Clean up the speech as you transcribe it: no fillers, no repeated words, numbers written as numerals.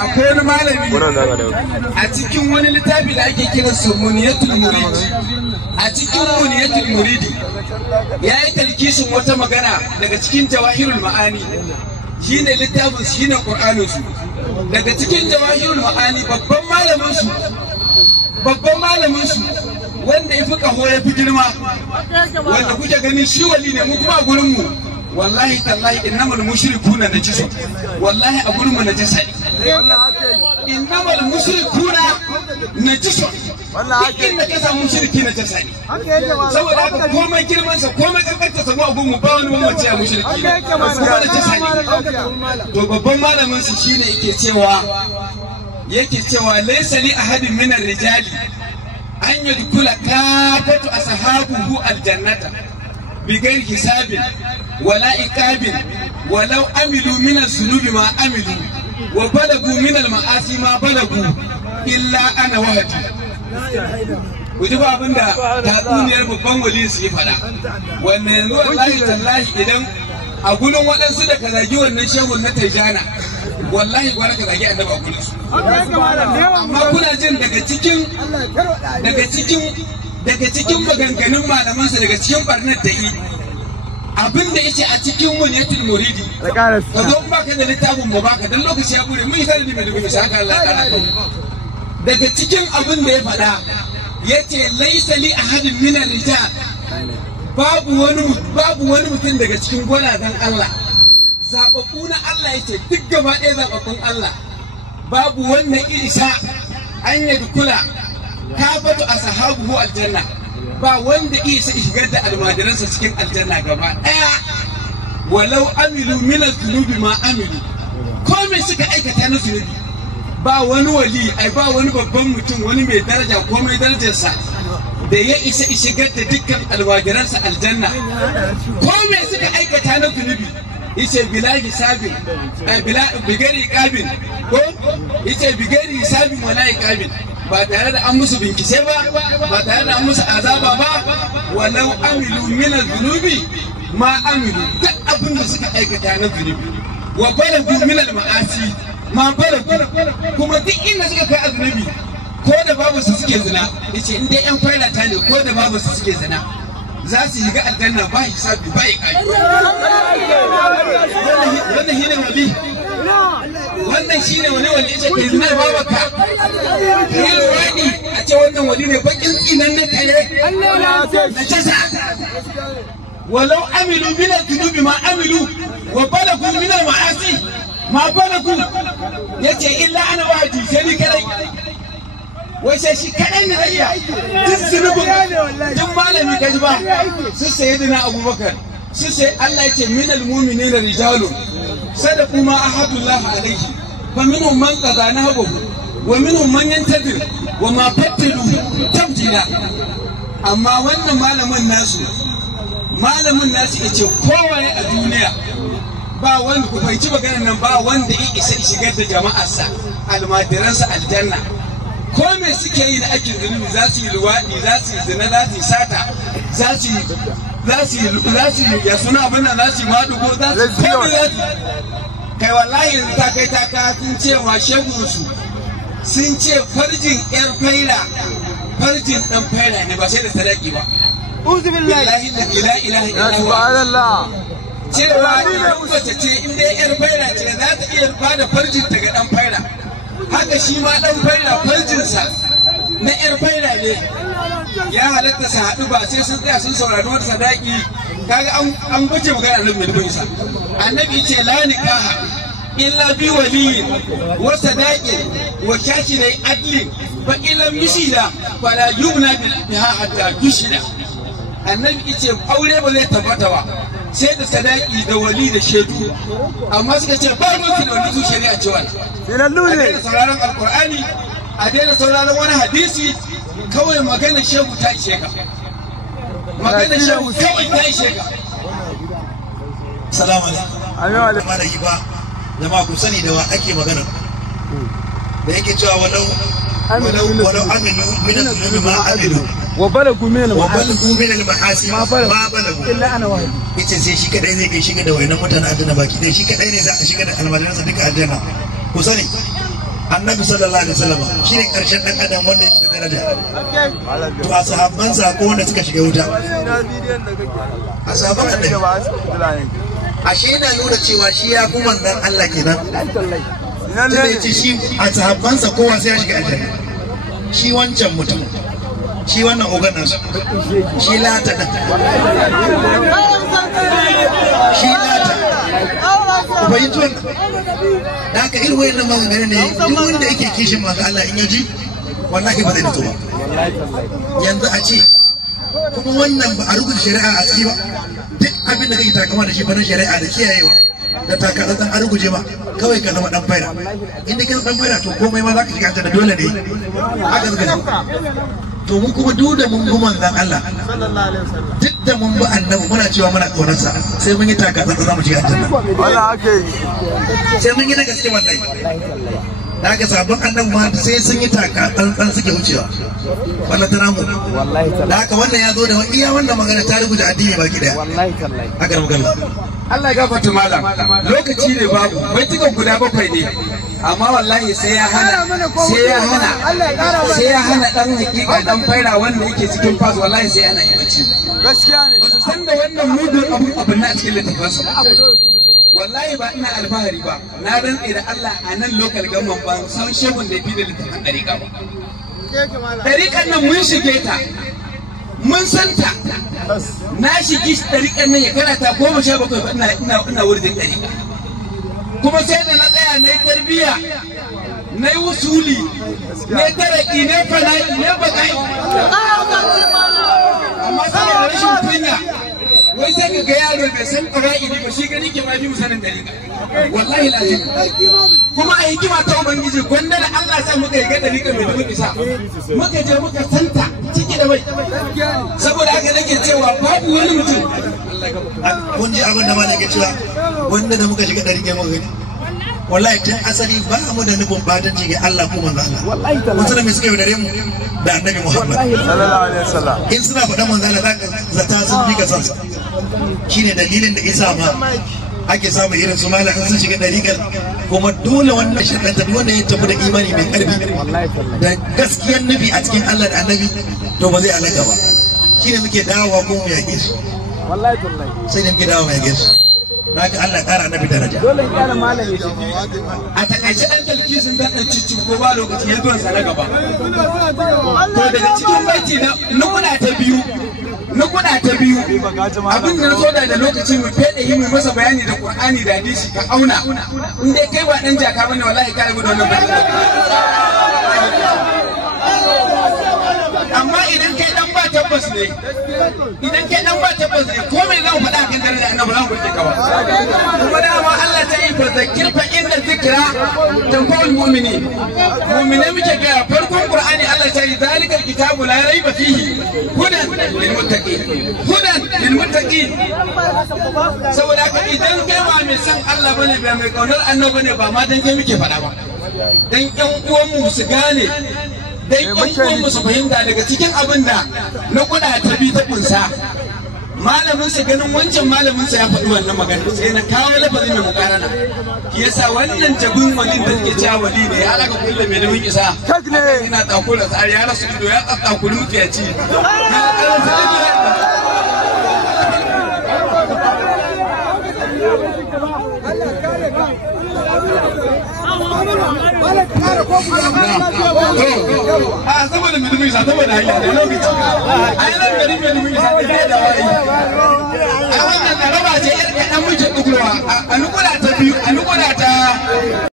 akwai wani malami a cikin wani littafi da ake kiransa Muniyatul Muridi. A cikin Muniyatul Muridi ya yi talkishin wata magana daga cikin Jawahirul Ma'ani, shine littafin shine Qur'anin su. Daga cikin Jawahirul Ma'ani babban malamin su wanda ya fi kaho ya fi girma, wanda kuke ganin shi wali ne, mu kuma a gurin mu wallahi tallahi innamal mushrikuna najisun, wallahi a gurin mu najisa ne. Innamal mushrikuna najisun, duk inda ka samu mushriki najasa ne. Saboda haka komai girman sa komai kankanta sa mu a gurin mu ba wani mamaci a mushriki ne, kuma najasa ne. To babban malamin su shine yake cewa laysa li ahadin min ar-rijali an yadkhula kafatu ashabuhu al-jannata bighairi hisabin wala iqabin walau amilu min az-zunubi ma amilu wa balagu min al-ma'asi ma balagu illa ana wahdi. Kuji ba abinda tatsuniyar babban wali su yi fada, wannan yanzu wallahi tallahi idan a gurin waɗansu da ka zagi wannan shehun na Tijjana, wallahi gwara ka zagi annabi a gurin su. Amma kuna jin daga cikin maganganun malamansa, daga cikin barnar da yi abin da yace a cikin Muniyatul Muridi, ka zo baka da littafin mu baka dan lokaci ya gure mun yi tare da mai dubi shaka Allah ya. Daga cikin abin da ya faɗa yace laysa li ahadin min ar-rijal, babu wani mutum daga cikin gwaladan Allah zababbu na Allah, yace duk gaba ɗaya zababbun Allah babu wannan isa an yi dukula kafatu ashabuhu aljanna, ba wanda isa shigar da almajiransa cikin aljanna gaba ɗaya walau amilu min az-zunubi ma amilu, ko me suka aikata na zunubi ba wani wali ba wani babban mutum wani mai daraja ko mai darajarsa da ya isa shigar da dukkan almajiransa aljanna, ko me suka aikata na zunubi yace bila hisabin bigari qabin, ko yace bigari hisabin wala iqabin, ba tare da an musu bincike ba tare da an musu azaba ba, walau amilu min az-zunubi ma amilu, duk abin da suka aikata na zunubi wa balagu min al-ma'asi ma balagu, kuma duk inda suka kai azunubi ko da babu su suke zina, yace in dai yan failata ne ko da babu su suke zina za su shiga aljanna ba hisabi ba iqabi. Wannan shine wali, wannan shine wali yace kai zina babaka kai wani a ce wannan wali ne bakin tsinan na kare na casa. Walau amilu min al-dhunubi ma amilu wa balagu min al-ma'asi ma balagu, yace illa ana wahdi, sai ni kadai, wai sai shi kadai ne zai iya duk zunubin duk malami kaji ba su sayyidina Abubakar su sai Allah yace minal mu'minina rijalun sadaqu ma ahadullah alayhi fa minhum man qada nahbahu wa minhum man yantadir wa ma fatalu tabdila. Amma wannan malamin nasu yace kowaye a duniya ba wanda ku fahimci maganar nan, ba wanda ya isa shigar da jama'arsa almajiransa aljanna. Ko me suke yi na ake zunubi, za su yi luwaɗi, za su yi zina, za su yi sata, za su yi ya suna abin nan, za su yi madugo, za su yi komai, za su kai wallahi yanzu ta kai ta ka sun ce wa shegunsu sun ce farjin yar faila farjin dan faila ne ba sai da sadaki ba. Billahi la ilaha illallah. Cewa idan mace ce in dai yar faila ce za ta iya bada farjin ta ga dan faila, haka shi ma dan faila farjinsa na yar faila ne, ya halatta su haɗu ba sai sun tsaya sun saurari wata sadaki. Kaga an bace magana annabi mai dubin sa, annabi ce la nikaha illa bi waliyin wa sadaqin wa shahidai adlin fa illam yushida fala yubna biha hatta yushida. Annabi ce aure ba zai tabbata ba sai da sadaki da wali da shaidu, amma suka ce ba mu da wani su shari'a cewa a daina sauraron alkur'ani, a daina sauraron wani hadisi, kawai magana shehu ta ishe ka, magana shehu kawai ta ishe ka. Salamu alaikum. Ba da yi ba, jama'a ku sani da wa ake magana, da yake cewa walau amilu min al-dhunubi ma amilu wa balagu min al-ma'asi ma balagu illa ana wahid. Yace sai shi kadai zai kai shiga da wayannan mutanen aljanna baki dai, shi kadai ne za a shiga da almajiransa duka aljanna. Ku sani annabi sallallahu alaihi wasallam shine karshen dan adam wanda yake da daraja. To a sahabban sa ko wanda suka shiga wuta, a sahabban annabi ashe yana nuna cewa shi ya kuma manzon Allah kenan. Tunda yace shi a sahabban sa kowa sai ya shiga aljanna. Shi wancan mutum, shi wannan ogan nasu, shi lata da shi lata bai tuwan da aka irin wayannan magana ne. Duk wanda yake kishin manzo Allah in yaji wallahi ba zai fito ba. Yanzu a ce kuma wannan ba a rubuta shari'a a ciki ba, duk abin da kake takama da shi fa na shari'a da kiyayewa da takatsantsan a ruguje ba, kawai ka zama dan faira. Inda ka dan faira to komai ma za ka shiga aljanna dole ne. Haka suka ce to mun kuma duk da mun bi manzon Allah duk da mun bi annabi muna cewa muna kaunarsa sai mun yi takatsantsan za mu shiga aljanna. Sai mun yi da gaske wallahi. Da aka sabon annabi ma sai sun yi takatsantsan suke wucewa. Wallahi tana mu. Da haka wannan ya zo da iya wannan magana ta rubuta addini baki daya. Haka da magana. Allah ya gafarta malam, lokaci ne babu, bai tukan guda 7 ne, amma wallahi sai ya hana dan hakika dan faira wanda yake cikin fas, wallahi sai yana yi bacci. Gaskiya ne. Ba su san da wannan mugun abun na cikin littafansu. Wallahi ba ina alfahari ba, na rantse da Allah a nan local government ba san shegun da fi da littafin ɗariƙa ba. Ɗariƙan nan mun shige ta, mun santa. Na shigi ɗariƙan nan ya karata 17 ba ina wurin ɗariƙa. Kuma sai da na tsaya na yi tarbiyya, na yi wusuli, na yi taraki, na yi fana'i, na yi baƙa'i. Amma sai da rashin kunya, wai sai ka ga yaro bai san ƙara'ili ba, shi gani ke ma fi musanin ɗariƙa. Wallahi lazim. Kuma a hikima ta Ubangiji, gwanda da Allah sa muka yi ga ɗariƙa mai dubu isa. Muka je muka santa ciki da bai. Saboda haka nake cewa babu wani mutum. Kun ji abin da ma nake cewa wanda da muka shiga ɗariƙa muka gani. Wallahi tun asali ba mu da nufin batanci ga Allah ko manzo Allah. Mun sanar me suka yi dare mu da Annabi Muhammad sallallahu alaihi wasallam. In suna faɗa manzo Allah zata sun bi ka sansa. Shine dalilin da isa ma ake samun irin su malamin sun shiga ɗariƙar, kuma dole wannan shaɗanta duk wanda ya tafi da imani mai ƙarfi da gaskiyar nufi a cikin Allah da Annabi to ba zai alaka ba. Shine muke dawowa ko mu yaƙe su. Sai da muke dawowa mu yaƙe su. Haka Allah ƙara Annabi daraja. Dole in ƙara malami. A takaice ɗan talkisin dan ɗan cici ko ba lokaci ya zuwan sa na gaba. To daga cikin baiti na nukuda ta biyu abin da na so da lokaci mu fede yi mu masa bayani da Qur'ani da hadisi ka auna in dai kai ba dan jaka bane wallahi ka rubuta wannan bayani. Amma idan kai dan ba tabbas ne ko me zan faɗa kan dare da annabi zan gode ka ba. Kuma dama Allah ta yi fazakir fa inda zikra tanfa'ul mu'minin. Mu'mine muke ga farkon Qur'ani Allah ta yi zalikal kitabu la raiba fihi hudan lil muttaqin. Saboda haka idan kai ba mai san Allah bane ba mai kaunar annabi bane ba ma dan kai muke faɗa ba. Dan ƴan uwanmu su gane, dan ƴan uwanmu su fahimta daga cikin abin da na kuɗa ta bi ta kunsa. Malamin sa ganin wancan malamin sa ya faɗi wannan magana sai na kawo lafazin mai mukarana. Yasa wannan jabin walin da suke cewa wali ne ya alaka kullum mai dumin isa. Ina tsakura tsari ya rasu ido ya tsakuri mutiyaci. saboda mai dumin isa saboda hanya da lokaci a yanar gari mai dumin isa da da wa'i a wannan da raba ce yar kaɗan muke ɗugowa a nukuda ta biyu a nukuda ta